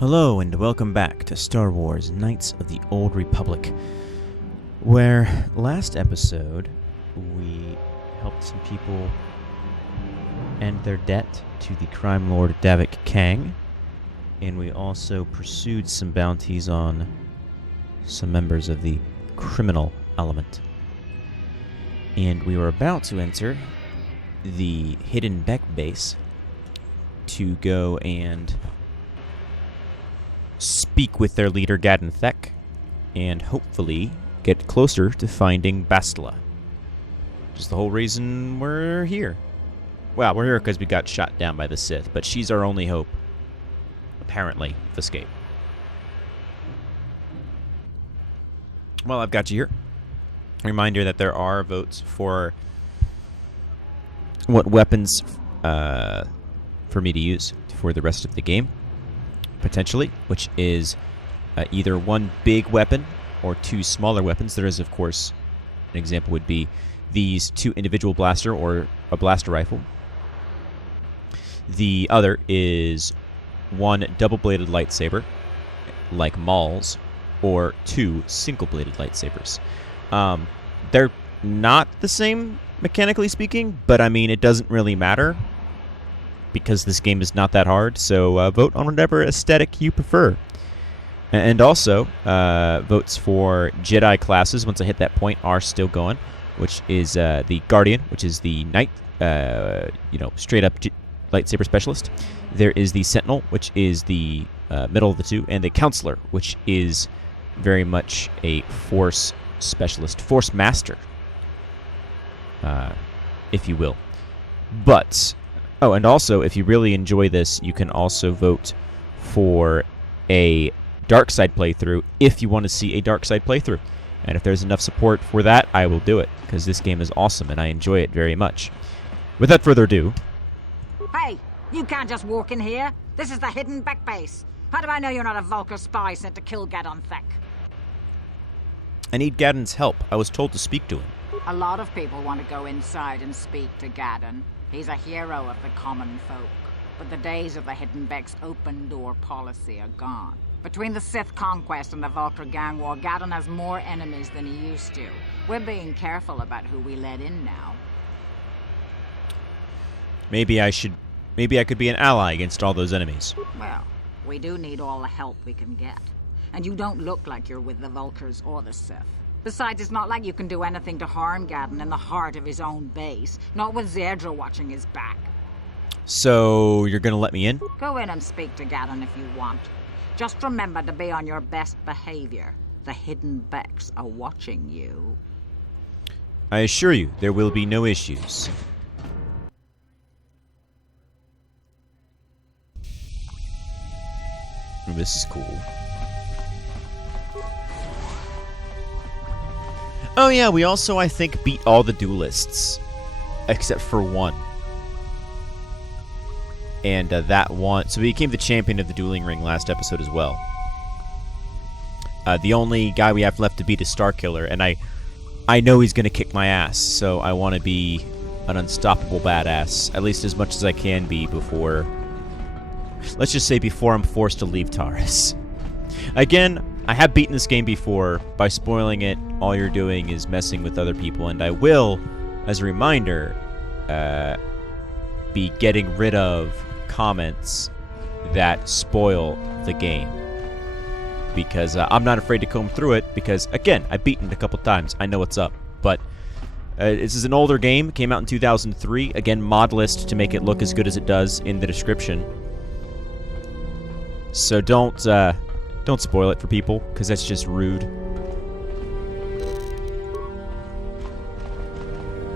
Hello and welcome back to Star Wars Knights of the Old Republic, where last episode we helped some people end their debt to the crime lord Davik Kang, and we also pursued some bounties on some members of the criminal element. And we were about to enter the Hidden Beck base to go and speak with their leader Gadon Thek, and hopefully get closer to finding Bastila. Which is the whole reason we're here. Well, we're here because we got shot down by the Sith, but she's our only hope, apparently, of escape. Well, I've got you here. Reminder that there are votes for what weapons for me to use for the rest of the game, potentially, which is either one big weapon or two smaller weapons. There is, of course, an example would be these two individual blaster or a blaster rifle. The other is one double-bladed lightsaber, like Maul's, or two single-bladed lightsabers. They're not the same, mechanically speaking, but I mean, it doesn't really matter because this game is not that hard, so vote on whatever aesthetic you prefer. And also, votes for Jedi classes, once I hit that point, are still going, which is the Guardian, which is the Knight, straight-up lightsaber specialist. There is the Sentinel, which is the middle of the two, and the Counselor, which is very much a Force specialist, Force Master, if you will. But oh, and also, if you really enjoy this, you can also vote for a dark side playthrough if you want to see a dark side playthrough. And if there's enough support for that, I will do it, because this game is awesome and I enjoy it very much. Without further ado... Hey, you can't just walk in here. This is the Hidden Beck base. How do I know you're not a Vulcar spy sent to kill Gadon Thek? I need Gadon's help. I was told to speak to him. A lot of people want to go inside and speak to Gadon. He's a hero of the common folk, but the days of the Hidden Beck's open-door policy are gone. Between the Sith conquest and the Vulcar gang war, Gadon has more enemies than he used to. We're being careful about who we let in now. Maybe I could be an ally against all those enemies. Well, we do need all the help we can get. And you don't look like you're with the Vulcars or the Sith. Besides, it's not like you can do anything to harm Gadon in the heart of his own base. Not with Zerdra watching his back. So, you're gonna let me in? Go in and speak to Gadon if you want. Just remember to be on your best behavior. The Hidden Becks are watching you. I assure you, there will be no issues. Ooh, this is cool. Oh yeah, we also, I think, beat all the duelists. Except for one. And that one... So we became the champion of the dueling ring last episode as well. The only guy we have left to beat is Starkiller, and I know he's going to kick my ass, so I want to be an unstoppable badass. At least as much as I can be before... Let's just say before I'm forced to leave Taurus. Again, I have beaten this game before. By spoiling it, all you're doing is messing with other people, and I will, as a reminder, be getting rid of comments that spoil the game. Because I'm not afraid to comb through it, because, again, I've beaten it a couple times. I know what's up. But this is an older game. It came out in 2003. Again, mod list to make it look as good as it does in the description. So don't spoil it for people, because that's just rude.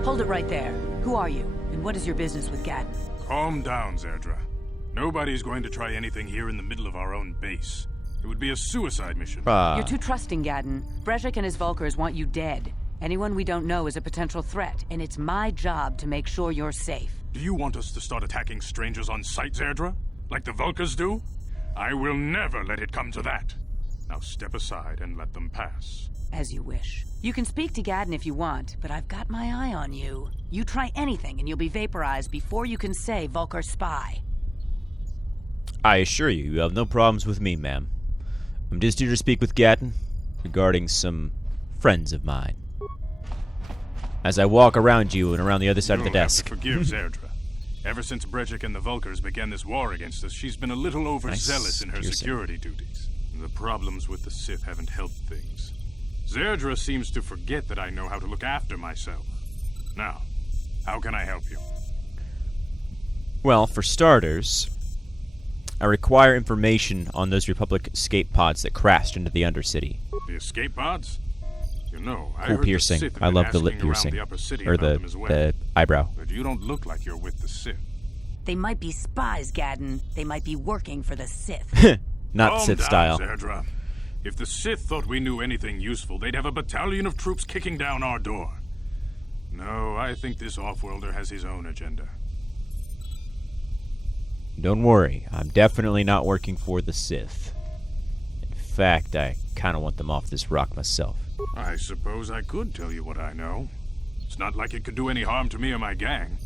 Hold it right there. Who are you, and what is your business with Gadon? Calm down, Zerdra. Nobody's going to try anything here in the middle of our own base. It would be a suicide mission. You're too trusting, Gadon. Brezhik and his Vulcars want you dead. Anyone we don't know is a potential threat, and it's my job to make sure you're safe. Do you want us to start attacking strangers on sight, Zerdra? Like the Vulcars do? I will never let it come to that. Now step aside and let them pass. As you wish. You can speak to Gadon if you want, but I've got my eye on you. You try anything and you'll be vaporized before you can say Vulcar spy. I assure you, you have no problems with me, ma'am. I'm just here to speak with Gatton regarding some friends of mine. As I walk around you and around the other side of the desk. Forgive Zerdra. Ever since Brejik and the Vulkars began this war against us, she's been a little overzealous in her security duties. The problems with the Sith haven't helped things. Zerdra seems to forget that I know how to look after myself. Now, how can I help you? Well, for starters, I require information on those Republic escape pods that crashed into the Undercity. The escape pods? You know, I Cool heard piercing. the Sith have I been love the asking lip around piercing. the upper city Or about them as well. the eyebrow. But you don't look like you're with the Sith. They might be spies, Gadden. They might be working for the Sith. Not Calm Sith down, style. Zerdra. If the Sith thought we knew anything useful, they'd have a battalion of troops kicking down our door. No, I think this off-worlder has his own agenda. Don't worry, I'm definitely not working for the Sith. In fact, I kind of want them off this rock myself. I suppose I could tell you what I know. It's not like it could do any harm to me or my gang.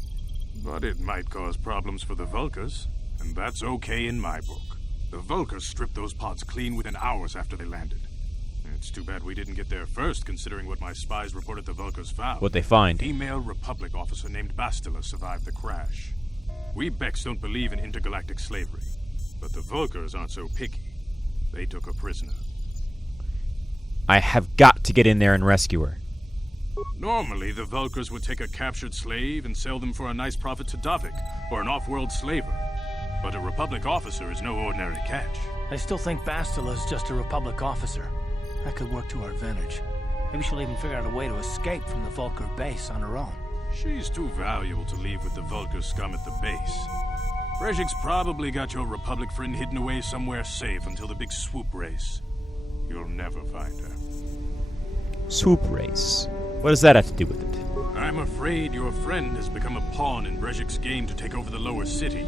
But it might cause problems for the Vulkars, and that's okay in my book. The Vulkars stripped those pods clean within hours after they landed. It's too bad we didn't get there first, considering what my spies reported the Vulkars found. What they find? A female Republic officer named Bastila survived the crash. We Becks don't believe in intergalactic slavery, but the Vulkars aren't so picky. They took her prisoner. I have got to get in there and rescue her. Normally, the Vulkars would take a captured slave and sell them for a nice profit to Davik, or an off-world slaver. But a Republic officer is no ordinary catch. I still think Bastila is just a Republic officer. That could work to our advantage. Maybe she'll even figure out a way to escape from the Vulkar base on her own. She's too valuable to leave with the Vulkar scum at the base. Brejik's probably got your Republic friend hidden away somewhere safe until the big swoop race. You'll never find her. Swoop race. What does that have to do with it? I'm afraid your friend has become a pawn in Brejik's game to take over the lower city.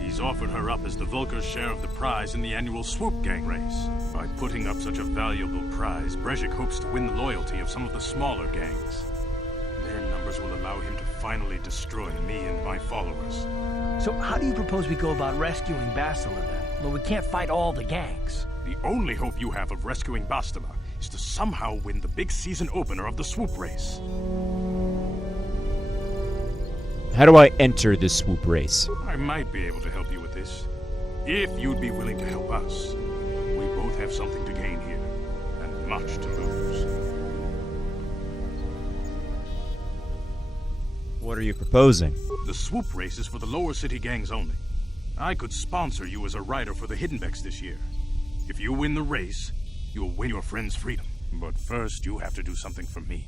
He's offered her up as the Vulkar's share of the prize in the annual swoop gang race. By putting up such a valuable prize, Brejik hopes to win the loyalty of some of the smaller gangs. Their numbers will allow him to finally destroy me and my followers. So how do you propose we go about rescuing Bastila then? Well, we can't fight all the gangs. The only hope you have of rescuing Bastila is to somehow win the big season opener of the swoop race. How do I enter this swoop race? I might be able to help you with this, if you'd be willing to help us. We both have something to gain here, and much to lose. What are you proposing? The swoop race is for the lower city gangs only. I could sponsor you as a rider for the Hidden Becks this year. If you win the race, you'll win your friend's freedom. But first, you have to do something for me.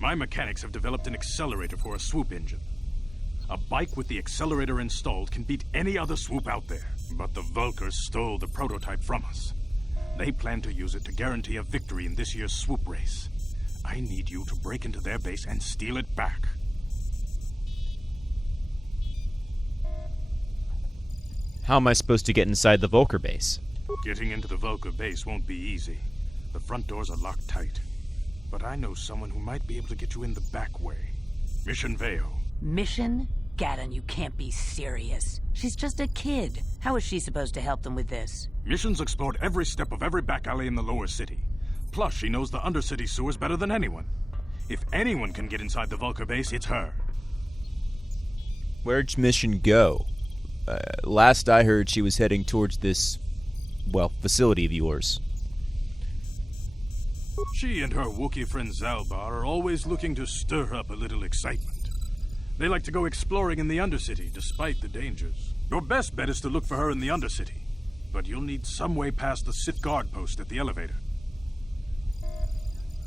My mechanics have developed an accelerator for a swoop engine. A bike with the accelerator installed can beat any other swoop out there. But the Vulkars stole the prototype from us. They plan to use it to guarantee a victory in this year's swoop race. I need you to break into their base and steal it back. How am I supposed to get inside the Vulkar base? Getting into the Vulkar base won't be easy. The front doors are locked tight. But I know someone who might be able to get you in the back way. Mission Veo. Mission? Gadden, you can't be serious. She's just a kid. How is she supposed to help them with this? Mission's explored every step of every back alley in the lower city. Plus, she knows the Undercity sewers better than anyone. If anyone can get inside the Vulkar base, it's her. Where'd Mission go? Last I heard, she was heading towards this, well, facility of yours. She and her Wookiee friend Zalbar are always looking to stir up a little excitement. They like to go exploring in the Undercity, despite the dangers. Your best bet is to look for her in the Undercity. But you'll need some way past the Sith guard post at the elevator.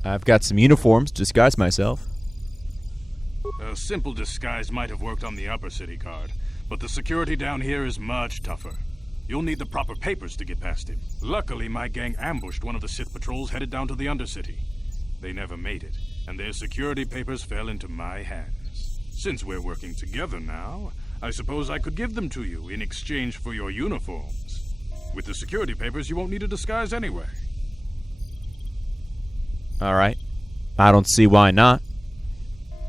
I've got some uniforms to disguise myself. A simple disguise might have worked on the upper city guard, but the security down here is much tougher. You'll need the proper papers to get past him. Luckily, my gang ambushed one of the Sith patrols headed down to the Undercity. They never made it, and their security papers fell into my hands. Since we're working together now, I suppose I could give them to you in exchange for your uniforms. With the security papers, you won't need a disguise anyway. Alright. I don't see why not.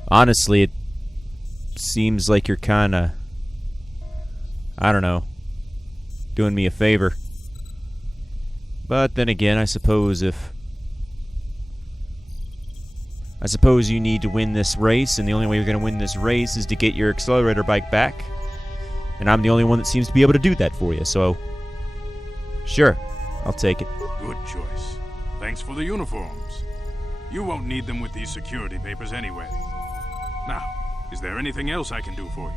Honestly, it seems like you're kinda... I don't know. doing me a favor. But then again, I suppose you need to win this race, and the only way you're going to win this race is to get your accelerator bike back. And I'm the only one that seems to be able to do that for you, so... Sure, I'll take it. Good choice. Thanks for the uniforms. You won't need them with these security papers anyway. Now, is there anything else I can do for you?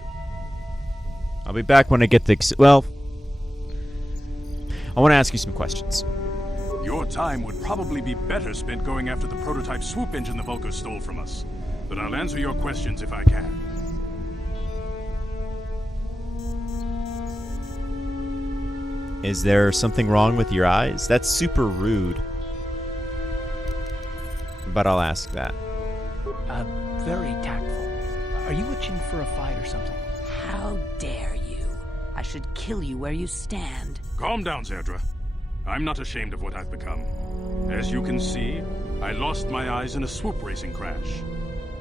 I'll be back when I get the... Well... I want to ask you some questions. Your time would probably be better spent going after the prototype swoop engine the Vulkars stole from us. But I'll answer your questions if I can. Is there something wrong with your eyes? That's super rude. But I'll ask that. Very tactful. Are you itching for a fight or something? How dare you? I should kill you where you stand. Calm down, Zerdra. I'm not ashamed of what I've become. As you can see, I lost my eyes in a swoop racing crash.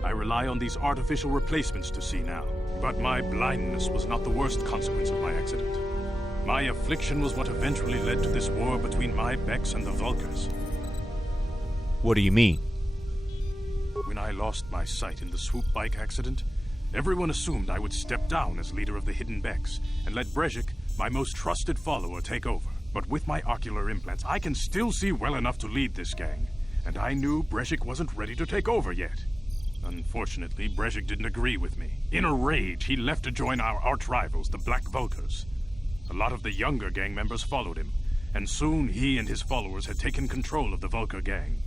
I rely on these artificial replacements to see now. But my blindness was not the worst consequence of my accident. My affliction was what eventually led to this war between my Becks and the Vulkars. What do you mean? When I lost my sight in the swoop bike accident, everyone assumed I would step down as leader of the Hidden Becks and let Brezhik, my most trusted follower, take over. But with my ocular implants, I can still see well enough to lead this gang, and I knew Brezhik wasn't ready to take over yet. Unfortunately, Brezhik didn't agree with me. In a rage, he left to join our arch-rivals, the Black Vulkars. A lot of the younger gang members followed him, and soon he and his followers had taken control of the Vulkar gang.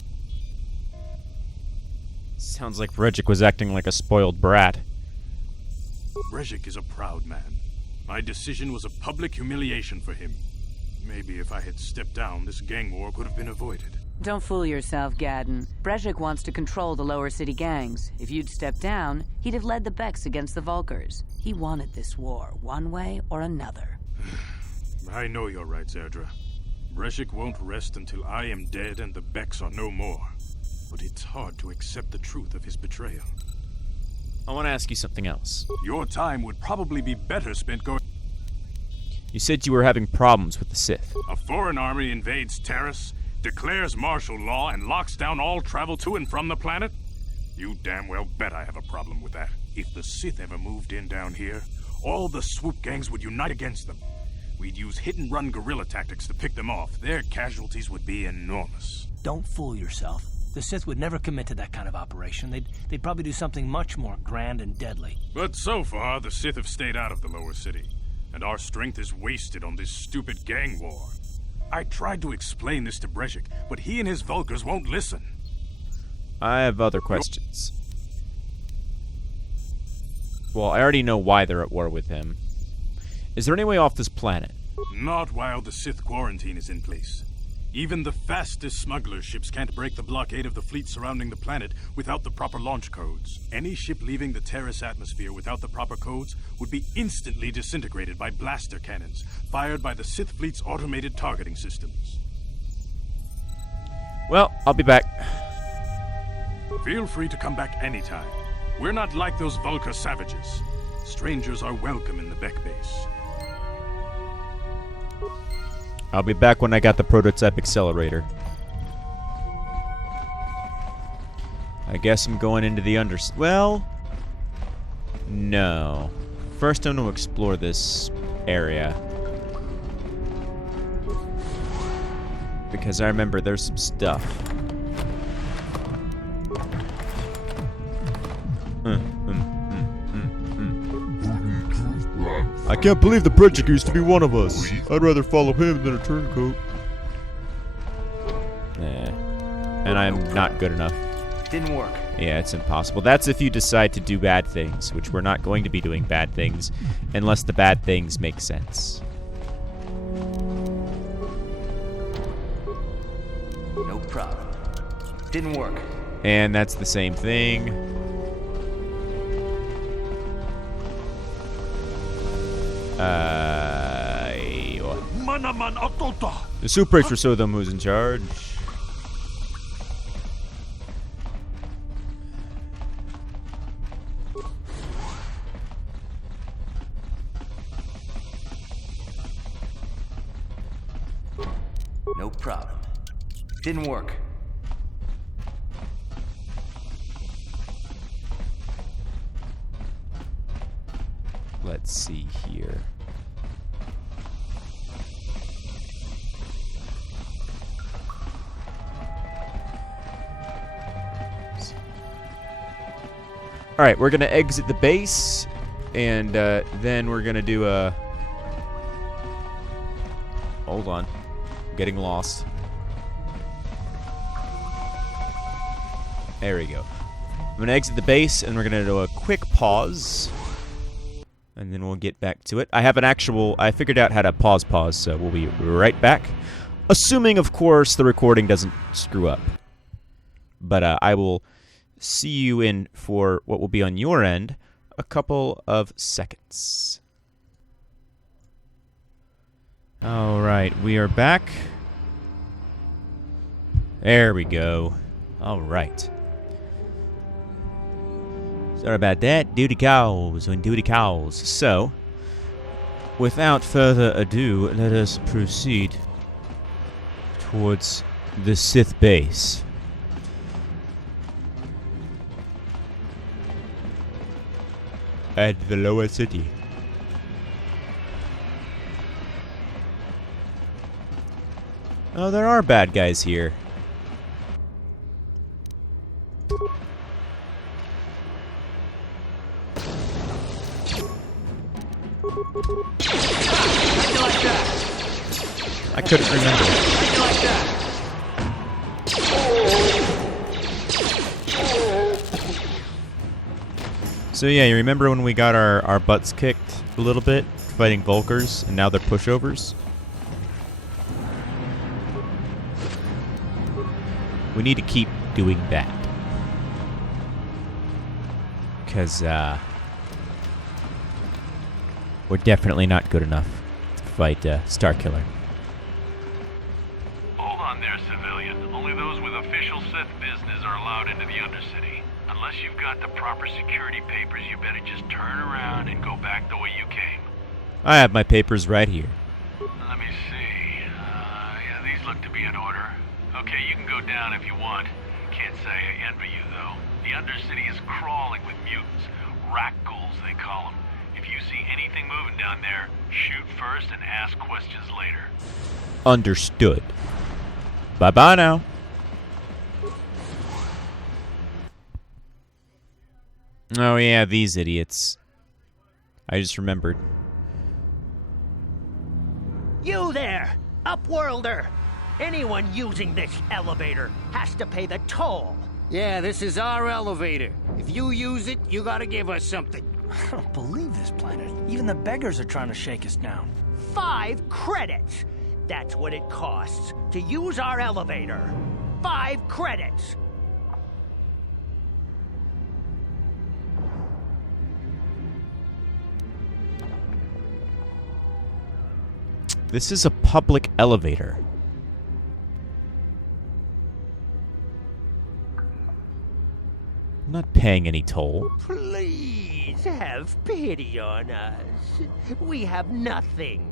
Sounds like Brejik was acting like a spoiled brat. Brezhik is a proud man. My decision was a public humiliation for him. Maybe if I had stepped down, this gang war could have been avoided. Don't fool yourself, Gadden. Brezhik wants to control the lower city gangs. If you'd stepped down, he'd have led the Becks against the Vulkars. He wanted this war, one way or another. I know you're right, Zerdra. Brezhik won't rest until I am dead and the Becks are no more. But it's hard to accept the truth of his betrayal. I want to ask you something else. Your time would probably be better spent going... You said you were having problems with the Sith. A foreign army invades Terrace, declares martial law, and locks down all travel to and from the planet? You damn well bet I have a problem with that. If the Sith ever moved in down here, all the swoop gangs would unite against them. We'd use hit-and-run guerrilla tactics to pick them off. Their casualties would be enormous. Don't fool yourself. The Sith would never commit to that kind of operation. They'd probably do something much more grand and deadly. But so far, the Sith have stayed out of the lower city, and our strength is wasted on this stupid gang war. I tried to explain this to Brezhik, but he and his Vulkars won't listen. I have other questions. Well, I already know why they're at war with him. Is there any way off this planet? Not while the Sith quarantine is in place. Even the fastest smuggler ships can't break the blockade of the fleet surrounding the planet without the proper launch codes. Any ship leaving the Terrace atmosphere without the proper codes would be instantly disintegrated by blaster cannons, fired by the Sith fleet's automated targeting systems. Well, I'll be back. Feel free to come back anytime. We're not like those Vulkar savages. Strangers are welcome in the Beck base. I'll be back when I got the prototype accelerator. I guess I'm going into the well, no. First I'm going to explore this area. Because I remember there's some stuff. I can't believe the Brejik used to be one of us. I'd rather follow him than a turncoat. And I'm not good enough. Didn't work. Yeah, it's impossible. That's if you decide to do bad things, which we're not going to be doing bad things unless the bad things make sense. No problem. Didn't work. And that's the same thing. The soup racer showed them who's in charge. No problem. Didn't work. Let's see here. All right, we're gonna exit the base, and then we're gonna do a. Hold on, I'm getting lost. There we go. I'm gonna exit the base, and we're gonna do a quick pause, and then we'll get back to it. I figured out how to pause, so we'll be right back. Assuming, of course, the recording doesn't screw up. But I will see you in for what will be on your end a couple of seconds. All right, we are back. There we go. All right. Sorry about that. Duty cows and duty cows. So, without further ado, let us proceed towards the Sith base. At the lower city. Oh, there are bad guys here. I couldn't remember. So yeah, you remember when we got our butts kicked a little bit fighting Vulkars, and now they're pushovers? We need to keep doing that. Because, we're definitely not good enough to fight Starkiller. Hold on there, civilian. Only those with official Sith business are allowed into the Undercity. Unless you've got the proper security papers, you better just turn around and go back the way you came. I have my papers right here. Let me see. Yeah, these look to be in order. Okay, you can go down if you want. Can't say I envy you, though. The Undercity is crawling with mutants. Rat ghouls, they call them. If you see anything moving down there, shoot first and ask questions later. Understood. Bye-bye now. Oh yeah, these idiots. I just remembered. You there, Upworlder! Anyone using this elevator has to pay the toll. Yeah, this is our elevator. If you use it, you gotta give us something. I don't believe this planet. Even the beggars are trying to shake us down. 5 credits! That's what it costs to use our elevator. 5 credits! This is a public elevator. I'm not paying any toll. Please have pity on us. We have nothing.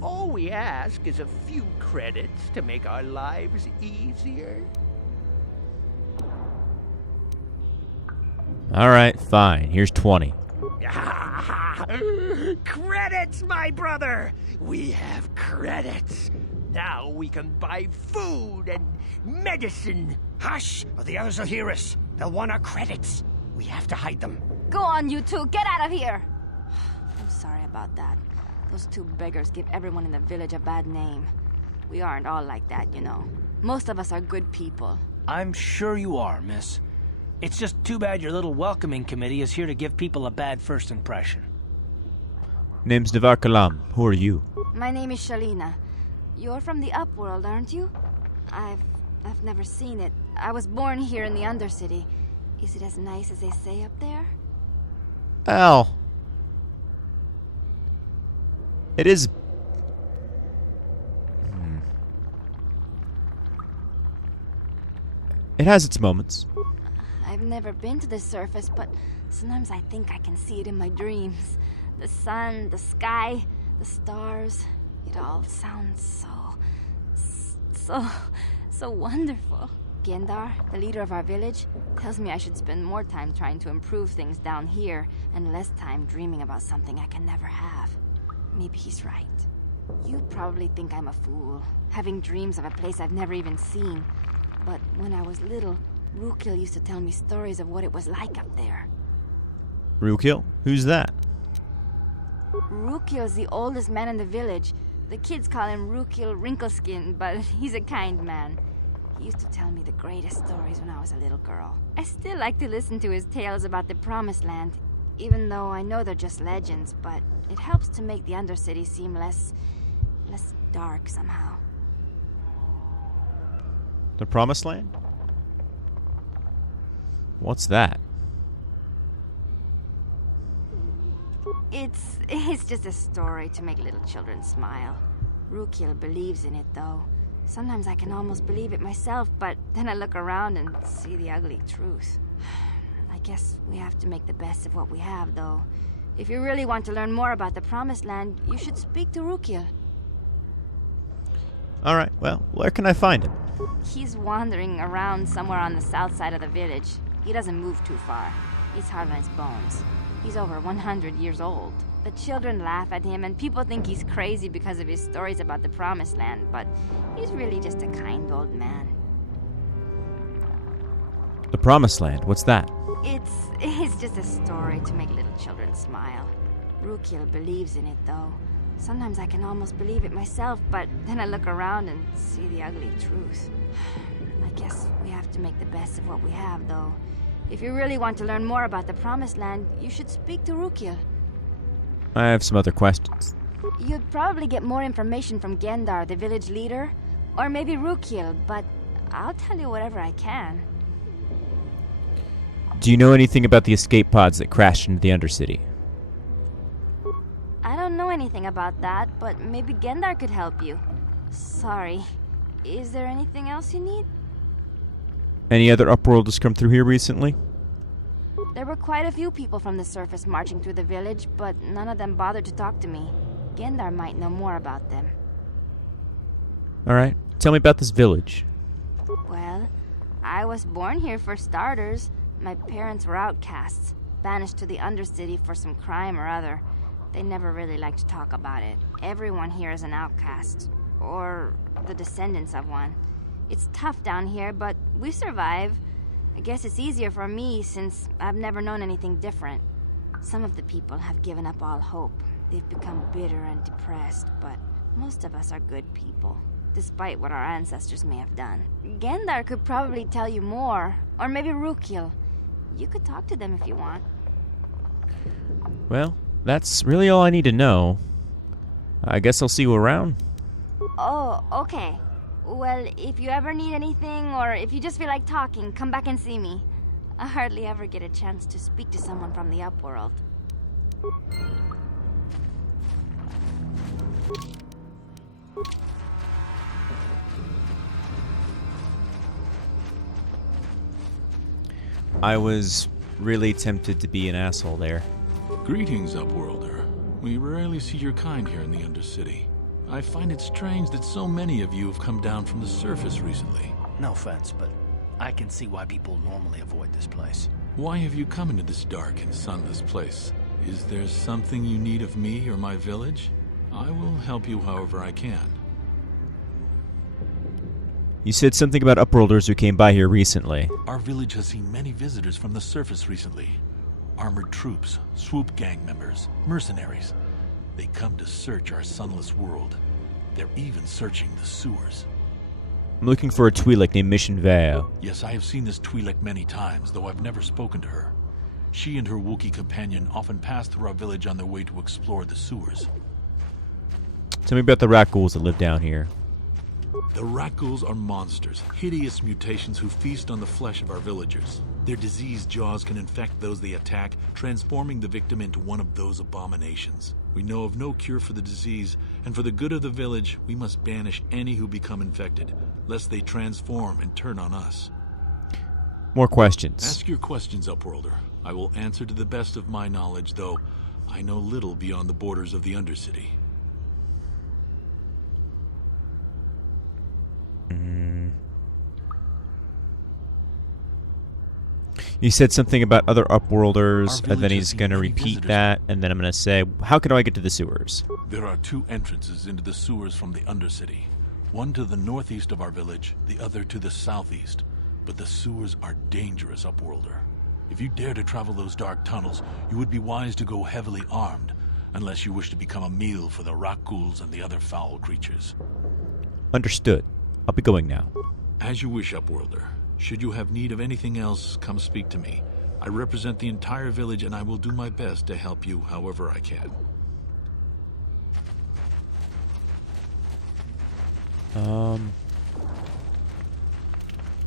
All we ask is a few credits to make our lives easier. Alright, fine. Here's 20. Credits, my brother! We have credits. Now we can buy food and medicine. Hush, or the others will hear us. They'll want our credits. We have to hide them. Go on, you two. Get out of here. I'm sorry about that. Those 2 beggars give everyone in the village a bad name. We aren't all like that, you know. Most of us are good people. I'm sure you are, miss. It's just too bad your little welcoming committee is here to give people a bad first impression. Name's Devar Kalam. Who are you? My name is Shalina. You're from the Upworld, aren't you? I've never seen it. I was born here in the Undercity. Is it as nice as they say up there? Well, it is. It has its moments. I've never been to the surface, but sometimes I think I can see it in my dreams. The sun, the sky, the stars. It all sounds so so wonderful. Gendar, the leader of our village, tells me I should spend more time trying to improve things down here and less time dreaming about something I can never have. Maybe he's right. You probably think I'm a fool, having dreams of a place I've never even seen. But when I was little, Rukil used to tell me stories of what it was like up there. Rukil? Who's that? Rukil's the oldest man in the village. The kids call him Rukil Wrinkleskin, but he's a kind man. He used to tell me the greatest stories when I was a little girl. I still like to listen to his tales about the Promised Land, even though I know they're just legends, but it helps to make the Undercity seem less dark somehow. The Promised Land? What's that? It's just a story to make little children smile. Rukil believes in it, though. Sometimes I can almost believe it myself, but then I look around and see the ugly truth. I guess we have to make the best of what we have, though. If you really want to learn more about the Promised Land, you should speak to Rukil. Alright, well, where can I find him? He's wandering around somewhere on the south side of the village. He doesn't move too far. He's hard on his bones. He's over 100 years old. The children laugh at him, and people think he's crazy because of his stories about the Promised Land, but he's really just a kind old man. The Promised Land? What's that? It's just a story to make little children smile. Rukil believes in it, though. Sometimes I can almost believe it myself, but then I look around and see the ugly truth. I guess we have to make the best of what we have, though. If you really want to learn more about the Promised Land, you should speak to Rukil. I have some other questions. You'd probably get more information from Gendar, the village leader, or maybe Rukil, but I'll tell you whatever I can. Do you know anything about the escape pods that crashed into the Undercity? I don't know anything about that, but maybe Gendar could help you. Sorry. Is there anything else you need? Any other Upworlders come through here recently? There were quite a few people from the surface marching through the village, but none of them bothered to talk to me. Gendar might know more about them. Alright, tell me about this village. Well, I was born here for starters. My parents were outcasts, banished to the Undercity for some crime or other. They never really liked to talk about it. Everyone here is an outcast, or the descendants of one. It's tough down here, but we survive. I guess it's easier for me since I've never known anything different. Some of the people have given up all hope. They've become bitter and depressed, but most of us are good people, despite what our ancestors may have done. Gendar could probably tell you more, or maybe Rukil. You could talk to them if you want. Well, that's really all I need to know. I guess I'll see you around. Oh, okay. Well, if you ever need anything, or if you just feel like talking, come back and see me. I hardly ever get a chance to speak to someone from the Upworld. I was really tempted to be an asshole there. Greetings, Upworlder. We rarely see your kind here in the Undercity. I find it strange that so many of you have come down from the surface recently. No offense, but I can see why people normally avoid this place. Why have you come into this dark and sunless place? Is there something you need of me or my village? I will help you however I can. You said something about Upworlders who came by here recently. Our village has seen many visitors from the surface recently. Armored troops, swoop gang members, mercenaries. They come to search our sunless world. They're even searching the sewers. I'm looking for a Twi'lek named Mission Vale. Yes, I have seen this Twi'lek many times, though I've never spoken to her. She and her Wookiee companion often pass through our village on their way to explore the sewers. Tell me about the rat ghouls that live down here. The rat ghouls are monsters, hideous mutations who feast on the flesh of our villagers. Their diseased jaws can infect those they attack, transforming the victim into one of those abominations. We know of no cure for the disease, and for the good of the village, we must banish any who become infected, lest they transform and turn on us. More questions. Ask your questions, Upworlder. I will answer to the best of my knowledge, though I know little beyond the borders of the Undercity. He said something about other Upworlders, Our and then village he's has going to seen many repeat visitors. that, and then I'm going to say, how can I get to the sewers? There are 2 entrances into the sewers from the Undercity. One to the northeast of our village, the other to the southeast. But the sewers are dangerous, Upworlder. If you dare to travel those dark tunnels, you would be wise to go heavily armed, unless you wish to become a meal for the Rakghouls and the other foul creatures. Understood. I'll be going now. As you wish, Upworlder. Should you have need of anything else, come speak to me. I represent the entire village, and I will do my best to help you however I can.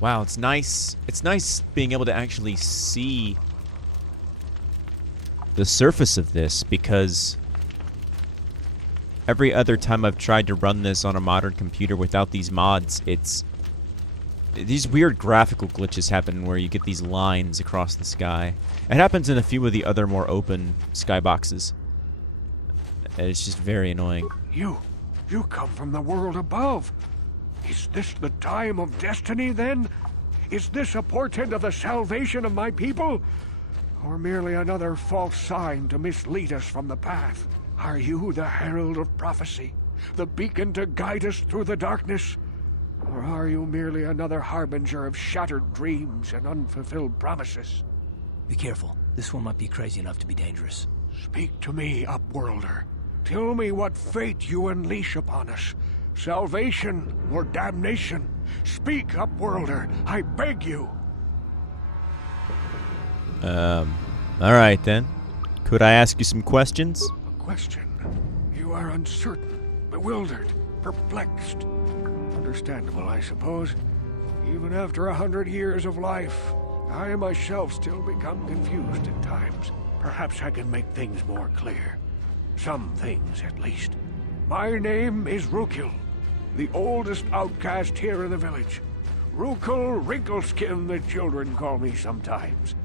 Wow, it's nice. It's nice being able to actually see the surface of this, because every other time I've tried to run this on a modern computer without these mods, these weird graphical glitches happen where you get these lines across the sky. It happens in a few of the other more open skyboxes. And it's just very annoying. You come from the world above. Is this the time of destiny, then? Is this a portent of the salvation of my people? Or merely another false sign to mislead us from the path? Are you the herald of prophecy? The beacon to guide us through the darkness? Or are you merely another harbinger of shattered dreams and unfulfilled promises? Be careful. This one might be crazy enough to be dangerous. Speak to me, Upworlder. Tell me what fate you unleash upon us. Salvation or damnation? Speak, Upworlder. I beg you. Alright then. Could I ask you some questions? A question? You are uncertain, bewildered, perplexed. Understandable, I suppose. Even after 100 years of life, I myself still become confused at times. Perhaps I can make things more clear. Some things, at least. My name is Rukil, the oldest outcast here in the village. Rukil Wrinkleskin, the children call me sometimes.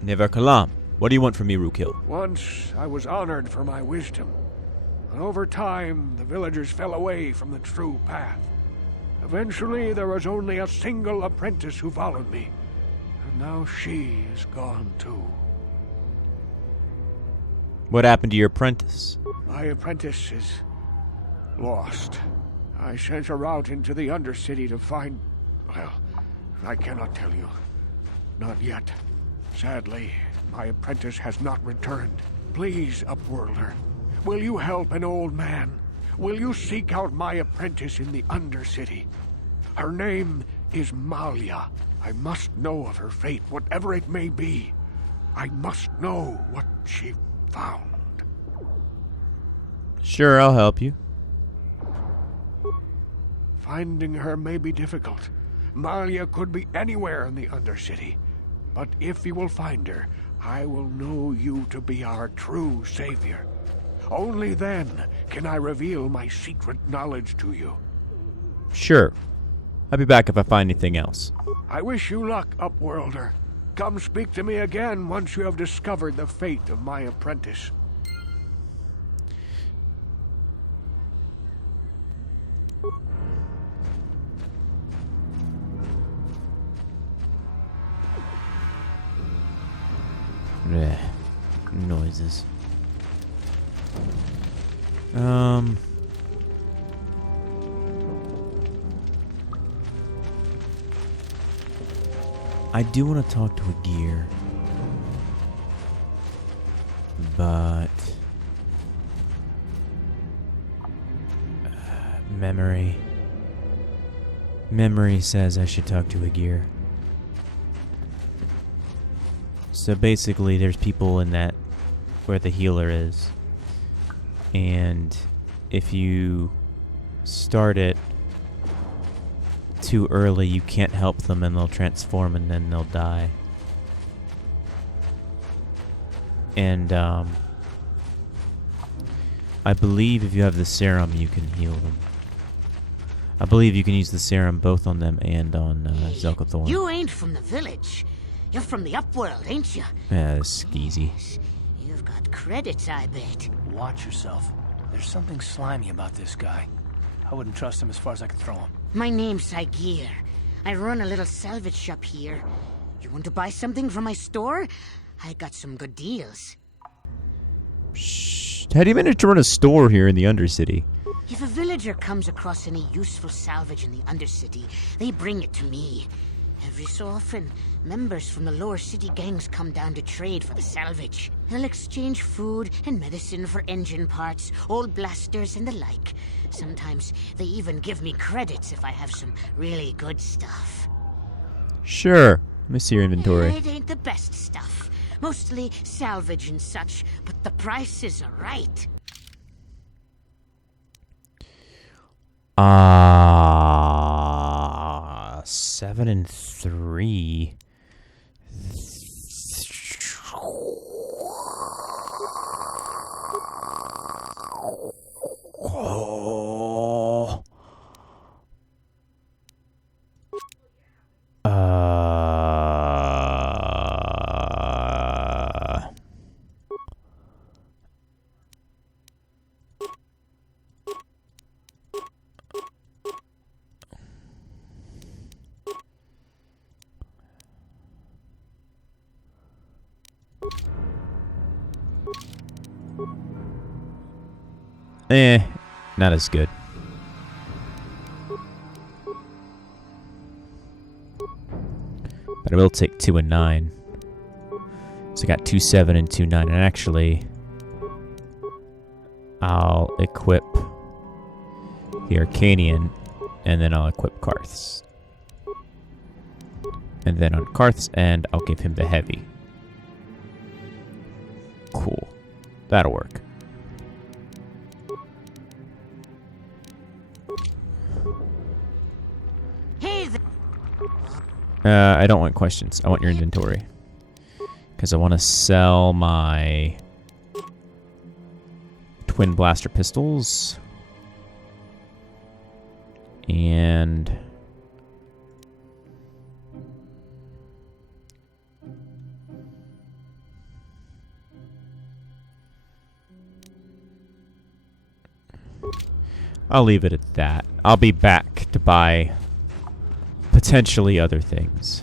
Never Kalam. What do you want from me, Rukil? Once I was honored for my wisdom, and over time the villagers fell away from the true path. Eventually there was only a single apprentice who followed me, and now she is gone too. What happened to your apprentice? My apprentice is lost. I sent her out into the Undercity to find... well, I cannot tell you. Not yet. Sadly, my apprentice has not returned. Please, Upworlder, will you help an old man? Will you seek out my apprentice in the Undercity? Her name is Malia. I must know of her fate, whatever it may be. I must know what she found. Sure, I'll help you. Finding her may be difficult. Malia could be anywhere in the Undercity. But if you will find her, I will know you to be our true savior. Only then can I reveal my secret knowledge to you. Sure. I'll be back if I find anything else. I wish you luck, Upworlder. Come speak to me again once you have discovered the fate of my apprentice. Noises. I do want to talk to a gear, but memory says I should talk to a gear. So basically there's people in that where the healer is, and if you start it too early you can't help them and they'll transform and then they'll die. And I believe if you have the serum you can heal them. I believe you can use the serum both on them and on Zelkathorn. You ain't from the village. You're from the Upworld, ain't you? Yeah, skeezy. You've got credits, I bet. Watch yourself. There's something slimy about this guy. I wouldn't trust him as far as I could throw him. My name's Saigir. I run a little salvage shop here. You want to buy something from my store? I got some good deals. Shh. How do you manage to run a store here in the Undercity? If a villager comes across any useful salvage in the Undercity, they bring it to me. Every so often, members from the lower city gangs come down to trade for the salvage. They'll exchange food and medicine for engine parts, old blasters, and the like. Sometimes they even give me credits if I have some really good stuff. Sure. Let me see your inventory. It ain't the best stuff. Mostly salvage and such, but the prices are right. 7 and 3. Oh. Not as good. But I will take 2 and 9. So I got 2, 7, and 2, 9. And actually, I'll equip the Arcanian, and then I'll equip Karth's. And then on Karth's end, I'll give him the heavy. Cool. That'll work. I don't want questions. I want your inventory. Because I want to sell my twin blaster pistols. And I'll leave it at that. I'll be back to buy potentially other things.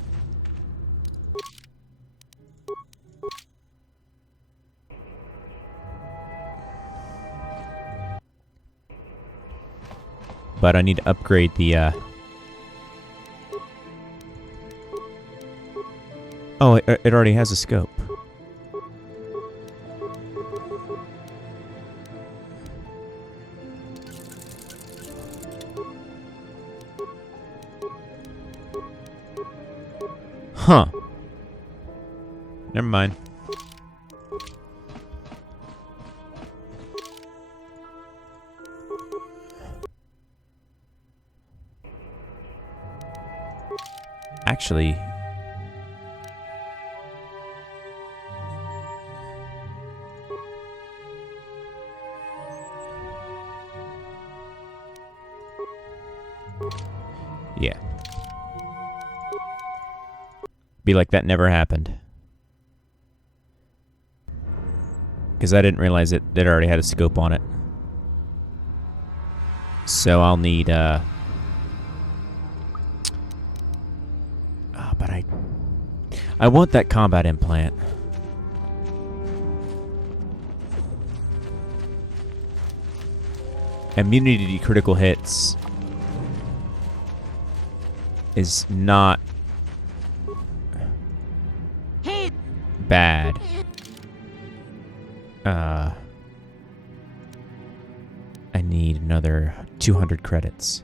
But I need to upgrade the Oh, it already has a scope. Huh. Never mind. Actually, yeah. Be like that never happened. Because I didn't realize it already had a scope on it. So I'll need, but I want that combat implant. Immunity to critical hits is not bad. I need another 200 credits.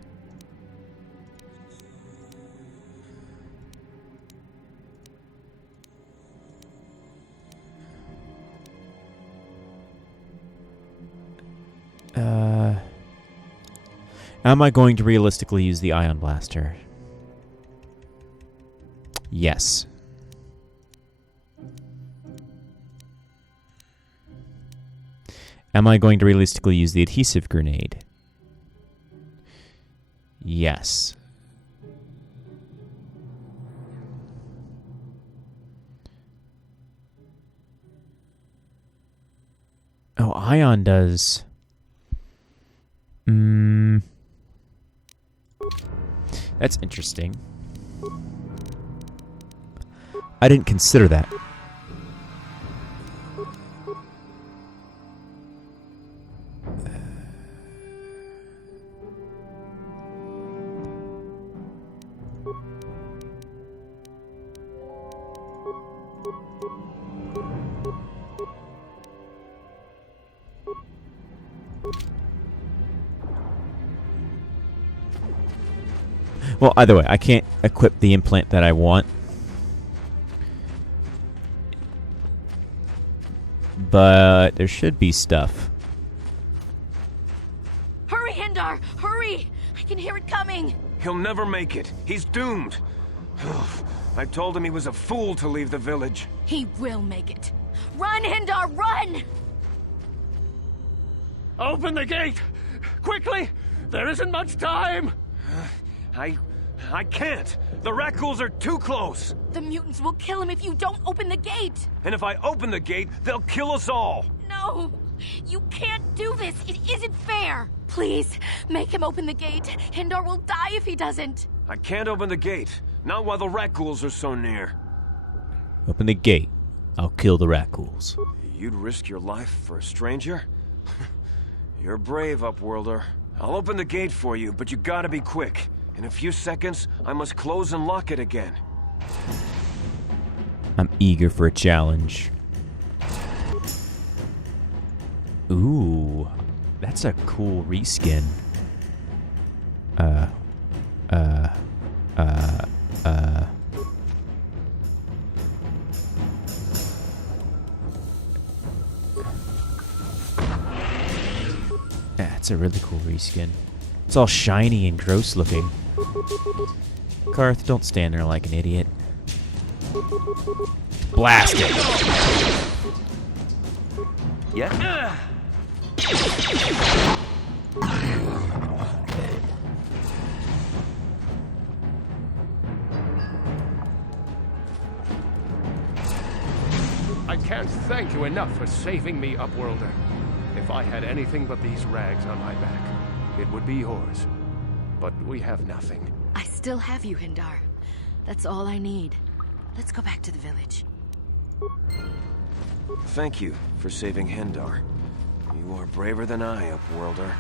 Am I going to realistically use the Ion Blaster? Yes. Am I going to realistically use the Adhesive Grenade? Yes. Oh, Ion does... That's interesting. I didn't consider that. Well, either way, I can't equip the implant that I want. But there should be stuff. Hurry, Hindar! Hurry! I can hear it coming! He'll never make it. He's doomed. I told him he was a fool to leave the village. He will make it. Run, Hindar, run! Open the gate! Quickly! There isn't much time! I can't! The Rakghouls are too close! The mutants will kill him if you don't open the gate! And if I open the gate, they'll kill us all! No! You can't do this! It isn't fair! Please, make him open the gate. Hindar will die if he doesn't. I can't open the gate. Not while the Rakghouls are so near. Open the gate. I'll kill the Rakghouls. You'd risk your life for a stranger? You're brave, Upworlder. I'll open the gate for you, but you gotta be quick. In a few seconds, I must close and lock it again. I'm eager for a challenge. Ooh, that's a cool reskin. That's a really cool reskin. It's all shiny and gross looking. Karth, don't stand there like an idiot. Blast it! Yeah? I can't thank you enough for saving me, Upworlder. If I had anything but these rags on my back, it would be yours. But we have nothing. I still have you, Hindar. That's all I need. Let's go back to the village. Thank you for saving Hindar. You are braver than I, Upworlder.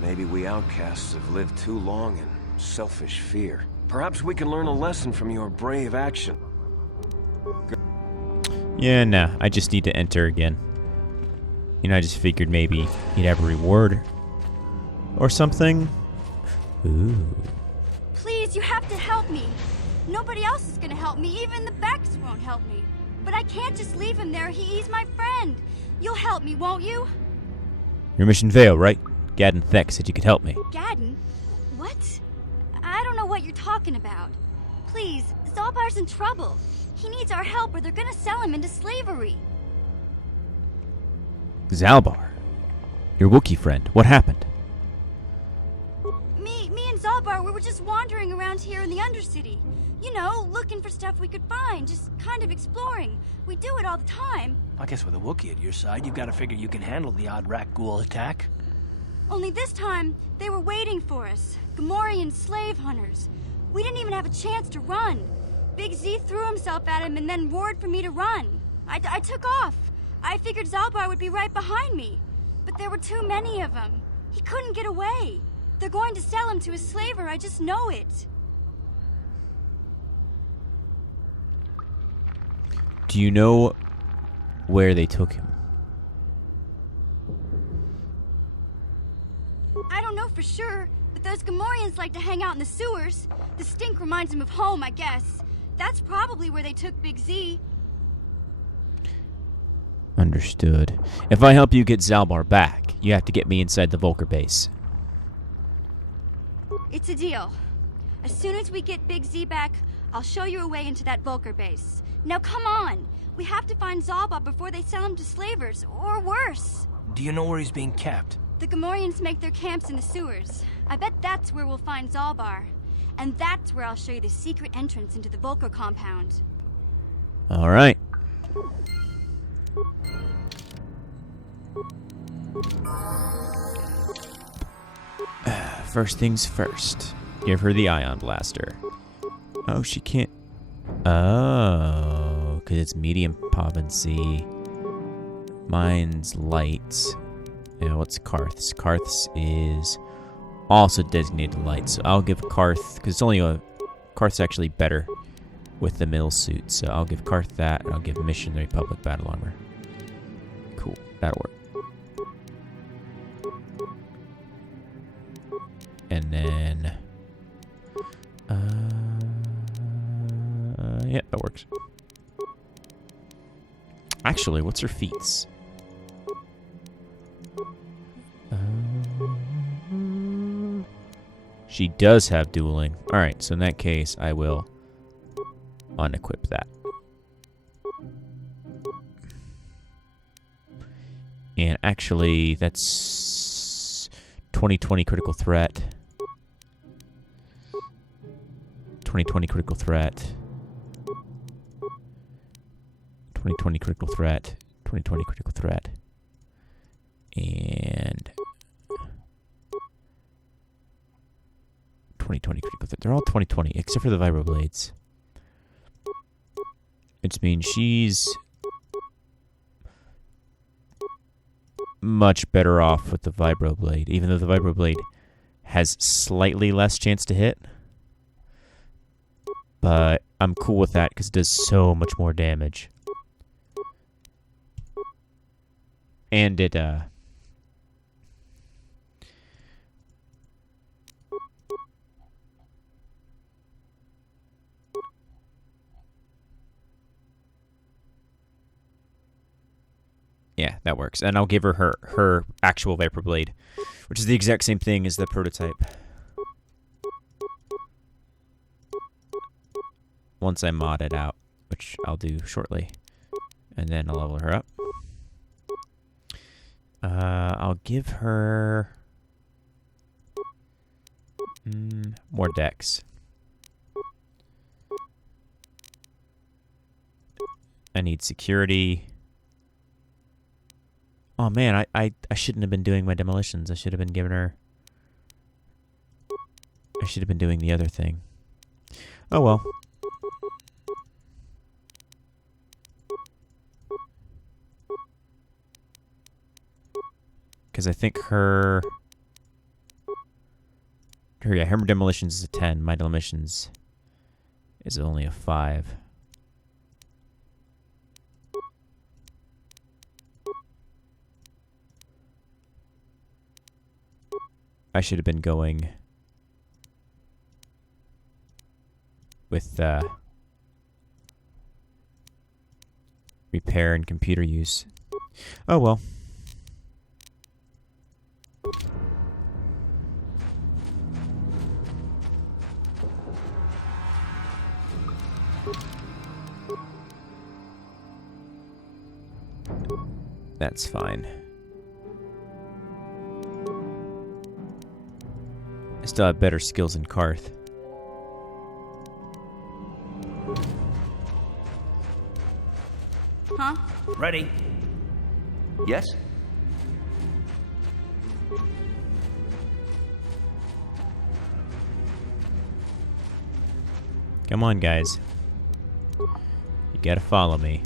Maybe we outcasts have lived too long in selfish fear. Perhaps we can learn a lesson from your brave action. Yeah, nah, I just need to enter again. You know, I just figured maybe you'd have a reward or something. Ooh. Please, you have to help me. Nobody else is gonna help me. Even the Becks won't help me. But I can't just leave him there. He's my friend. You'll help me, won't you? Your mission failed, right? Gadden Thek said you could help me. Gadden? What? I don't know what you're talking about. Please, Zalbar's in trouble. He needs our help or they're gonna sell him into slavery. Zalbar? Your Wookiee friend. What happened? Me and Zalbar, we were just wandering around here in the Undercity. You know, looking for stuff we could find, just kind of exploring. We do it all the time. I guess with a Wookiee at your side, you've got to figure you can handle the odd Rakghoul attack. Only this time, they were waiting for us. Gamorrean slave hunters. We didn't even have a chance to run. Big Z threw himself at him and then roared for me to run. I took off. I figured Zalbar would be right behind me. But there were too many of them. He couldn't get away. They're going to sell him to a slaver, I just know it. Do you know where they took him? I don't know for sure, but those Gamorreans like to hang out in the sewers. The stink reminds them of home, I guess. That's probably where they took Big Z. Understood. If I help you get Zalbar back, you have to get me inside the Volker base. It's a deal. As soon as we get Big Z back, I'll show you a way into that Volker base. Now come on! We have to find Zalbar before they sell him to slavers, or worse. Do you know where he's being kept? The Gamorreans make their camps in the sewers. I bet that's where we'll find Zalbar. And that's where I'll show you the secret entrance into the Volker compound. Alright. First things first. Give her the Ion Blaster. Oh, she can't... Oh... because it's medium potency. Mine's light. Yeah, what's Karth's? Karth's is also designated light, so I'll give Karth, because it's only a... Karth's actually better with the mill suit, so I'll give Karth that, and I'll give Mission the Republic battle armor. Cool, that'll work. And then... yeah, that works. Actually, what's her feats? She does have dueling. Alright, so in that case, I will unequip that. And actually, that's 2020 critical threat. 2020 critical threat. 2020 critical threat. 2020 critical threat. And 2020 critical threat. They're all 2020, except for the vibroblades. Which means she's much better off with the vibroblade, even though the vibroblade has slightly less chance to hit. But I'm cool with that because it does so much more damage. And it, yeah, that works. And I'll give her her actual Viper Blade, which is the exact same thing as the prototype. Once I mod it out, which I'll do shortly. And then I'll level her up. I'll give her more dex. I need security. Oh man, I shouldn't have been doing my demolitions. I should have been giving her... I should have been doing the other thing. Oh well. Because I think her demolitions is a 10. My demolitions is only a 5. I should have been going with repair and computer use. Oh well. That's fine. I still have better skills than Karth. Huh? Ready? Yes? Come on, guys. You gotta follow me.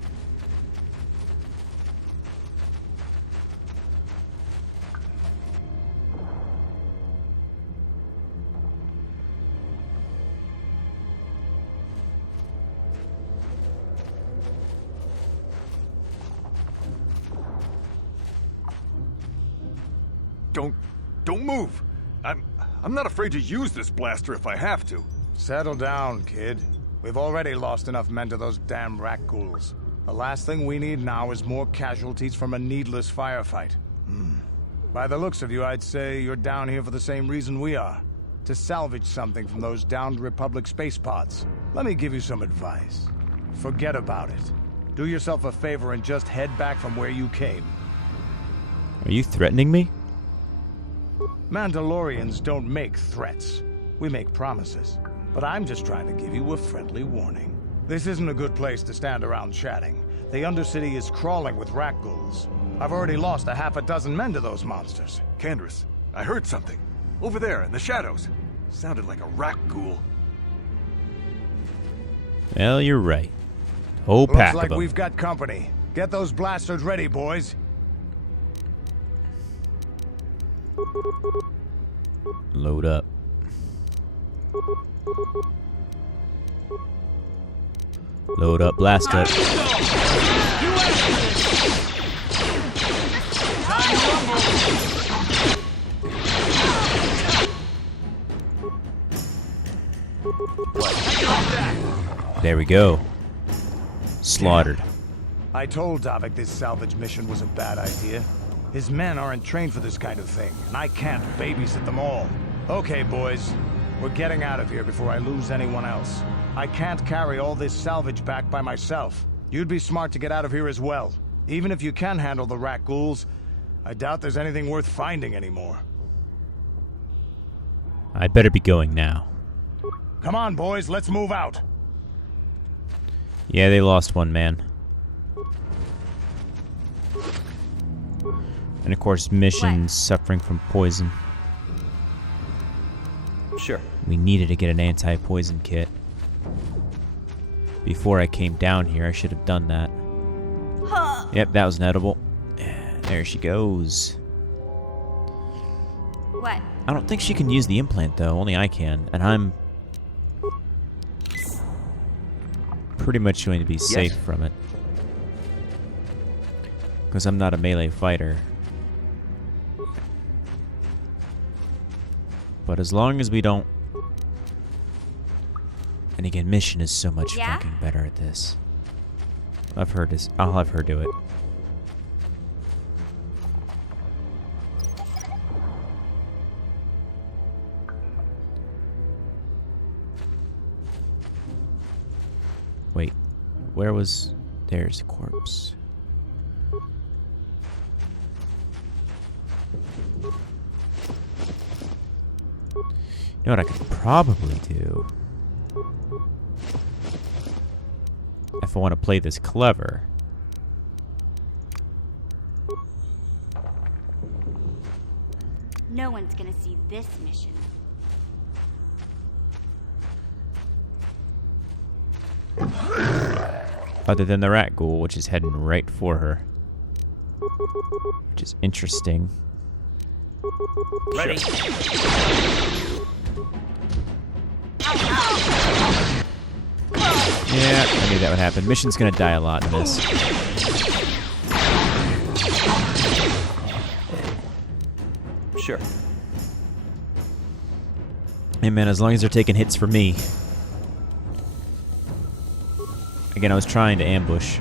Don't move. I'm not afraid to use this blaster if I have to. Settle down, kid. We've already lost enough men to those damn rat ghouls. The last thing we need now is more casualties from a needless firefight. By the looks of you, I'd say you're down here for the same reason we are. To salvage something from those downed Republic space pods. Let me give you some advice. Forget about it. Do yourself a favor and just head back from where you came. Are you threatening me? Mandalorians don't make threats. We make promises. But I'm just trying to give you a friendly warning. This isn't a good place to stand around chatting. The Undercity is crawling with rat ghouls. I've already lost a half a dozen men to those monsters. Candace, I heard something. Over there, in the shadows. Sounded like a rat ghoul. Well, you're right. Whole pack Looks like of them. we've got company. Get those blasters ready, boys. Load up. Load up, blast up. There we go. Slaughtered. I told Davik this salvage mission was a bad idea. His men aren't trained for this kind of thing, and I can't babysit them all. Okay, boys. We're getting out of here before I lose anyone else. I can't carry all this salvage back by myself. You'd be smart to get out of here as well. Even if you can handle the rat ghouls, I doubt there's anything worth finding anymore. I'd better be going now. Come on, boys, let's move out. Yeah, they lost one man. And of course, Mission's suffering from poison. Sure. We needed to get an anti-poison kit. Before I came down here, I should have done that. Yep, that was an edible. There she goes. What? I don't think she can use the implant, though. Only I can. And I'm pretty much going to be safe from it. Because I'm not a melee fighter. But as long as we don't... And again, Mission is so much fucking better at this. I'll have her do it. Wait, where was... There's the corpse. You know what I could probably do? If I want to play this clever. No one's gonna see this mission. Other than the rat ghoul, which is heading right for her. Which is interesting. Ready. Yeah, I knew that would happen. Mission's gonna die a lot in this. Sure. Hey man, as long as they're taking hits from me. Again, I was trying to ambush.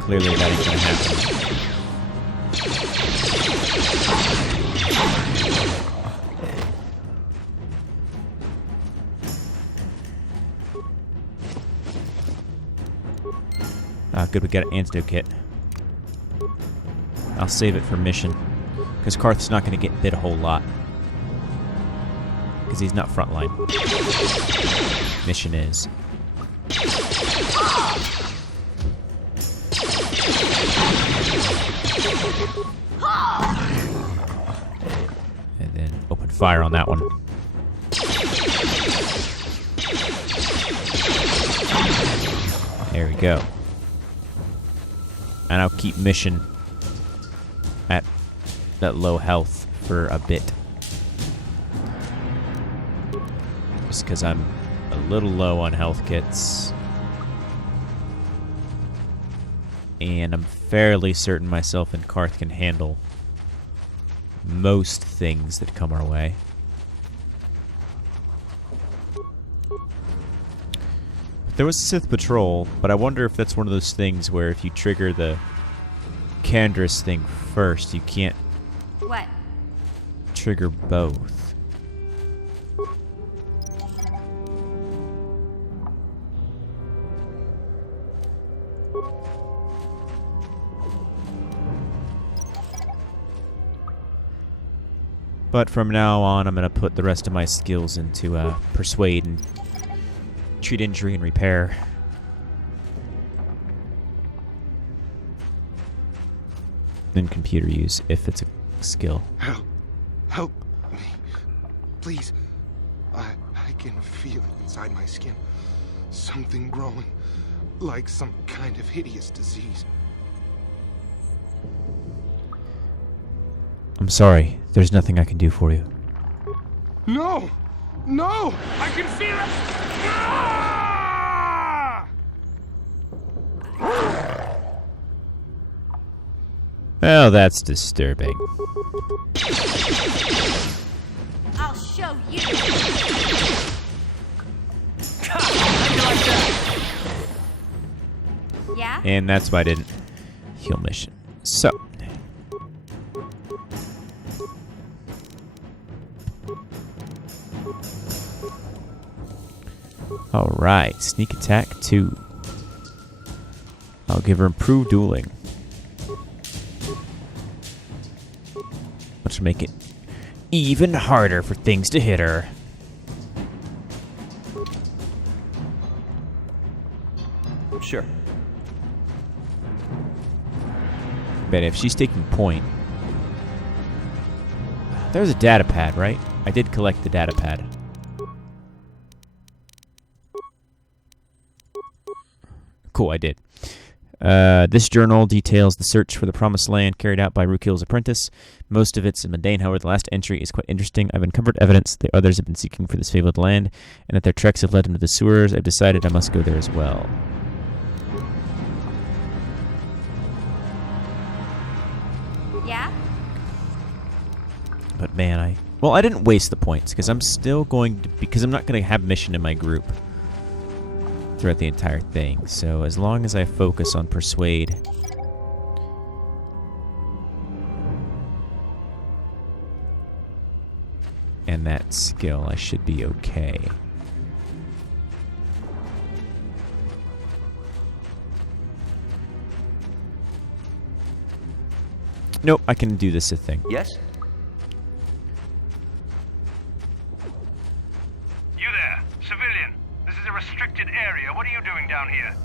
Clearly that ain't gonna happen. Good, we got an antidote kit. I'll save it for Mission. Because Karth's not going to get bit a whole lot. Because he's not frontline. Mission is. And then open fire on that one. There we go. And I'll keep Mission at that low health for a bit. Just because I'm a little low on health kits. And I'm fairly certain myself and Karth can handle most things that come our way. There was a Sith Patrol, but I wonder if that's one of those things where if you trigger the Candra's thing first, you can't trigger both. But from now on, I'm going to put the rest of my skills into Persuade and treat injury and repair. Then computer use, if it's a skill. Help me. Please. I can feel it inside my skin. Something growing. like some kind of hideous disease. I'm sorry. There's nothing I can do for you. No! No! I can feel it! Ah! Well, that's disturbing. I'll show you. Yeah? And that's why I didn't heal mission. So. Alright, sneak attack 2. I'll give her improved dueling. Which will make it even harder for things to hit her. Sure. But if she's taking point... There's a data pad, right? I did collect the data pad. Cool, I did. This journal details the search for the Promised Land carried out by Rukil's apprentice. Most of it's mundane, however, the last entry is quite interesting. I've uncovered evidence that others have been seeking for this fabled land, and that their treks have led them to the sewers. I've decided I must go there as well. Yeah? But man, well, I didn't waste the points, because I'm still going to... Because I'm not going to have mission in my group throughout the entire thing. So as long as I focus on Persuade... and that skill, I should be okay. Nope, I can do this thing. Yes? You there, civilian. This is a restricted area. What are you doing down here?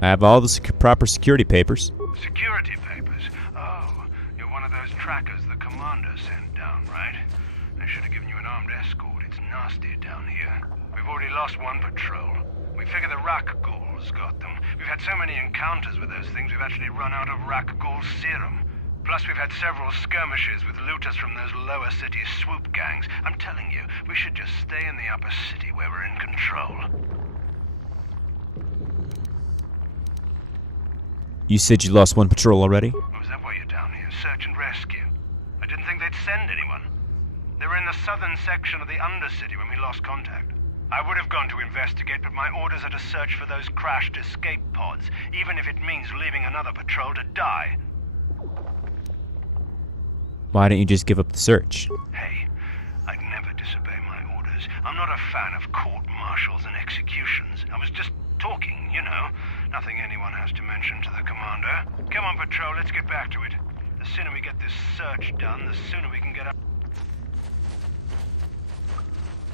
I have all the proper security papers. Security papers? Oh, you're one of those trackers the commander sent down, right? They should have given you an armed escort. It's nasty down here. We've already lost one patrol. We figure the Rakghouls got them. We've had so many encounters with those things, we've actually run out of Rakghoul serum. Plus, we've had several skirmishes with looters from those lower city swoop gangs. I'm telling you, we should just stay in the upper city where we're in control. You said you lost one patrol already? Oh, is that why you're down here? Search and rescue? I didn't think they'd send anyone. They were in the southern section of the Undercity when we lost contact. I would have gone to investigate, but my orders are to search for those crashed escape pods, even if it means leaving another patrol to die. Why don't you just give up the search? Hey, I'd never disobey my orders. I'm not a fan of court-martials and executions. I was just talking, you know. Nothing anyone has to mention to the commander. Come on, patrol, let's get back to it. The sooner we get this search done, the sooner we can get up.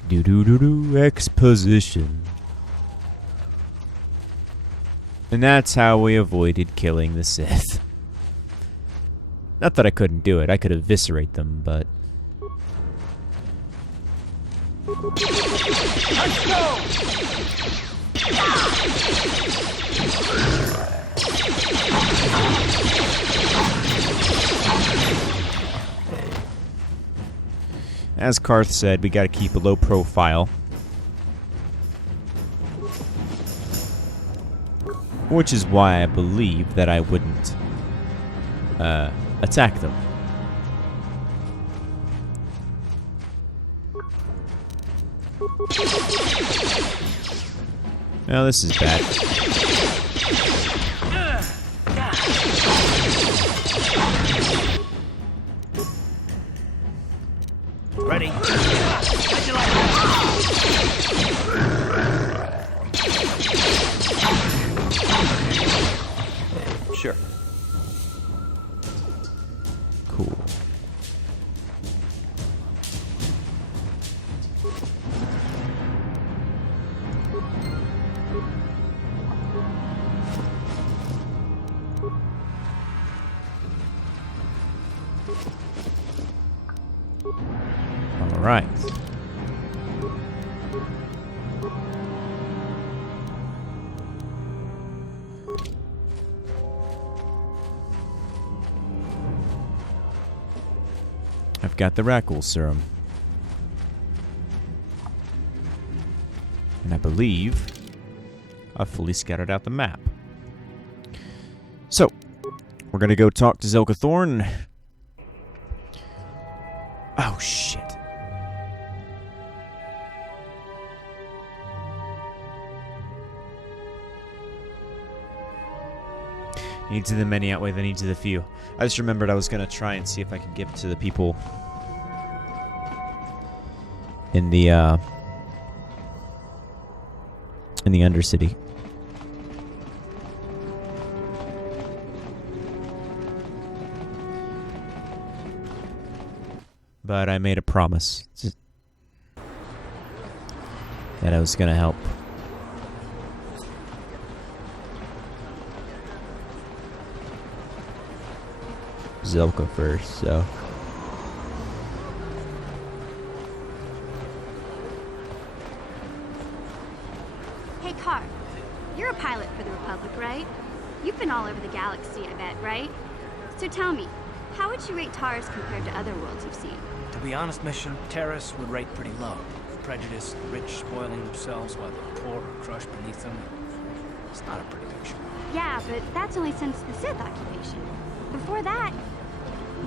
Do-do-do-do, exposition. And that's how we avoided killing the Sith. Not that I couldn't do it, I could eviscerate them, but... Let's go! As Karth said, we gotta keep a low profile. Which is why I believe that I wouldn't attack them. Now this is bad. Ready? Sure. Cool. All right. I've got the Rackle serum. And I believe I've fully scattered out the map. So, we're gonna go talk to Zelka Thorn. Oh, shit. Needs of the many outweigh the needs of the few. I just remembered I was gonna try and see if I could give to the people in the Undercity. But I made a promise that I was gonna help. Zelka first, so. Hey, Car. You're a pilot for the Republic, right? You've been all over the galaxy, I bet, right? So tell me, how would you rate Taurus compared to other worlds you've seen? To be honest, Mission, Terrace would rate pretty low. Prejudice, the rich spoiling themselves while the poor are crushed beneath them. It's not a pretty picture. Yeah, but that's only since the Sith occupation. Before that,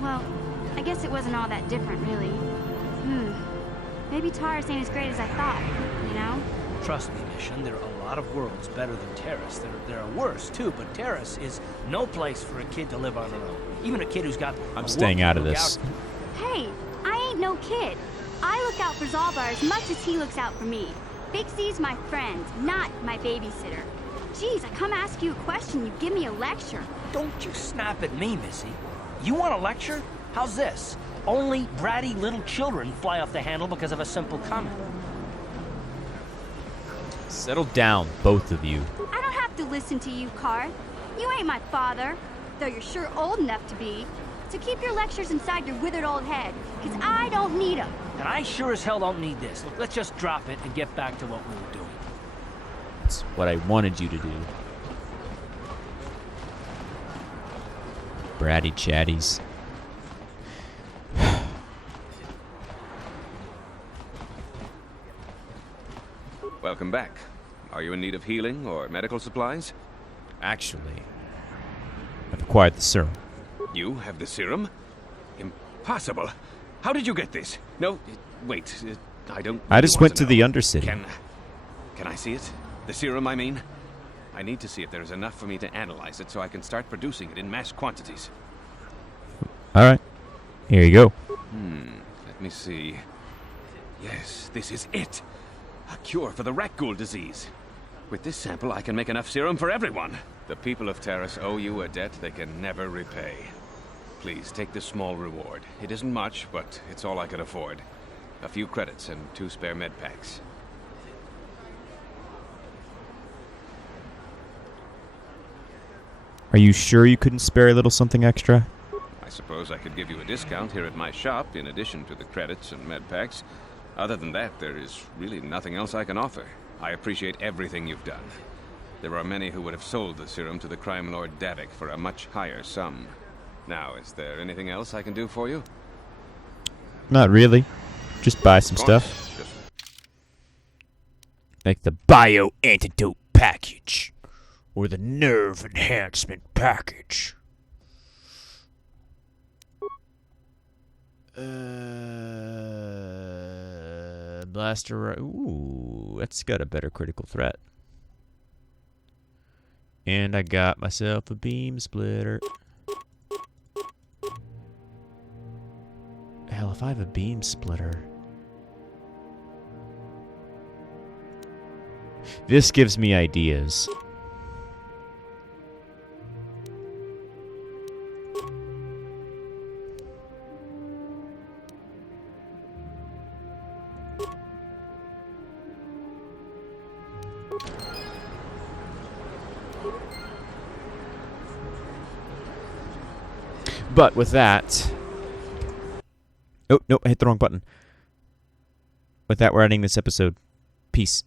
well, I guess it wasn't all that different, really. Maybe Taurus ain't as great as I thought, you know? Trust me, Mission, there are a lot of worlds better than Terrace. There are worse, too, but Terrace is no place for a kid to live on her own. Even a kid who's got... I'm staying out of this. Hey, I ain't no kid. I look out for Zalbar as much as he looks out for me. Big Z's my friend, not my babysitter. Geez, I come ask you a question, you give me a lecture. Don't you snap at me, Missy. You want a lecture? How's this? Only bratty little children fly off the handle because of a simple comment. Settle down, both of you. I don't have to listen to you, Car. You ain't my father, though you're sure old enough to be. So keep your lectures inside your withered old head, because I don't need them. And I sure as hell don't need this. Look, let's just drop it and get back to what we were doing. That's what I wanted you to do. Bratty chatties. Welcome back. Are you in need of healing or medical supplies? Actually, I've acquired the serum. You have the serum? Impossible. How did you get this? No, wait. I don't. I just went to the Undercity. Can I see it? The serum, I mean. I need to see if there is enough for me to analyze it so I can start producing it in mass quantities. All right. Here you go. Let me see. Yes, this is it. A cure for the rat ghoul disease. With this sample, I can make enough serum for everyone. The people of Terrace owe you a debt they can never repay. Please, take this small reward. It isn't much, but it's all I could afford. A few credits and 2 spare med packs. Are you sure you couldn't spare a little something extra? I suppose I could give you a discount here at my shop, in addition to the credits and med packs. Other than that, there is really nothing else I can offer. I appreciate everything you've done. There are many who would have sold the serum to the crime lord Davik for a much higher sum. Now, is there anything else I can do for you? Not really. Just buy some stuff. Like the bio-antidote package. Or the nerve enhancement package. Blaster. Ooh, that's got a better critical threat. And I got myself a beam splitter. Hell, if I have a beam splitter. This gives me ideas. But with that... Oh, no, I hit the wrong button. With that, we're ending this episode. Peace.